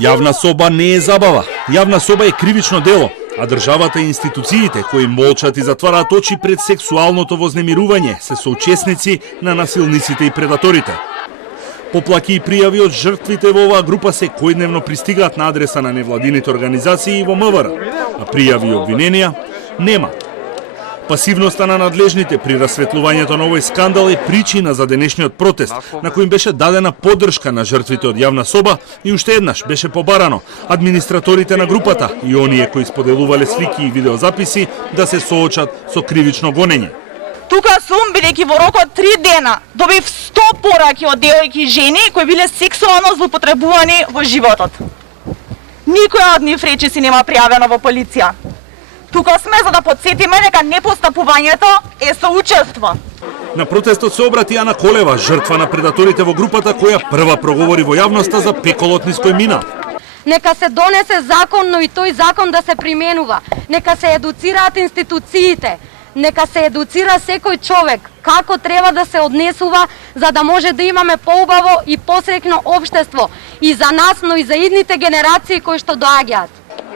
Јавна соба не е забава. Јавна соба е кривично дело, а државата и институциите кои молчат и затвараат очи пред сексуалното вознемирување се соучесници на насилниците и предаторите. Поплаки и пријави од жртвите во оваа група се којдневно пристигаат на адреса на невладините организации и во МВР, а пријави и обвиненија нема. Пасивноста на надлежните при расветлувањето на овој скандал е причина за денешниот протест, на кој беше дадена поддршка на жртвите од јавна соба и уште еднаш беше побарано администраторите на групата и оние кои споделувале слики и видеозаписи да се соочат со кривично гонење. Тука сум, бидејќи во рок од 3 дена добив 100 пораки од девојки и жени кои биле сексуално злоупотребувани во животот. Никоја од нив речиси нема пријавено во полиција. Тука сме за да подсетиме дека непостапувањето е соучество. На протестот се обрати Ана Колева, жртва на предаторите во групата, која прва проговори во јавноста за пеколот низ кој мина. Нека се донесе закон, но и тој закон да се применува. Нека се едуцираат институциите. Нека се едуцира секој човек како треба да се однесува за да може да имаме поубаво и посреќно општество и за нас, но и за идните генерации кои што доаѓаат.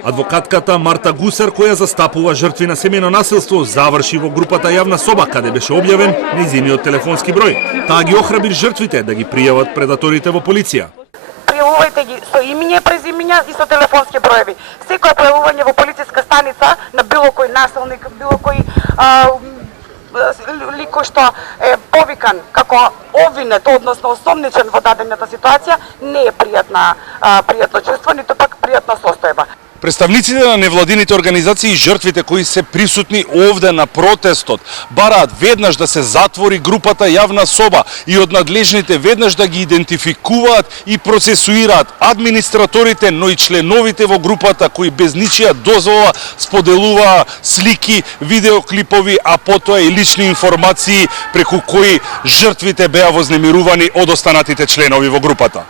Адвокатката Марта Гусар, која застапува жртви на семејно насилство, заврши во групата Јавна соба, каде беше објавен нејзиниот телефонски број. Таа ги охрабри жртвите да ги пријават предаторите во полиција. Пријавувајте ги со имиње, презимиња и со телефонски броеви. Секое појавување во полициска станица на било кој насилник, било кој лик кој што е повикан како обвинет, односно осомничен во дадената ситуација, не е пријатно чувство, ниту пак пријатна состојба. Представниците на невладините организации и жртвите кои се присутни овде на протестот бараат веднаш да се затвори групата Јавна соба и од надлежните веднаш да ги идентификуваат и процесуираат администраторите, но и членовите во групата кои без ничија дозвола споделуваа слики, видеоклипови, а потоа и лични информации преку кои жртвите беа вознемирувани од останатите членови во групата.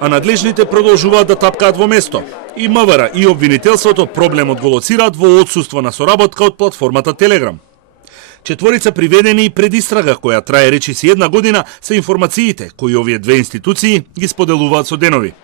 А надлежните продолжуваат да тапкаат во место. И МВР и обвинителството проблемот го лоцираат во отсуство на соработка од платформата Телеграм. Четворица приведени и пред истрага која трае речиси 1 година се информациите кои овие две институции ги споделуваат со денови.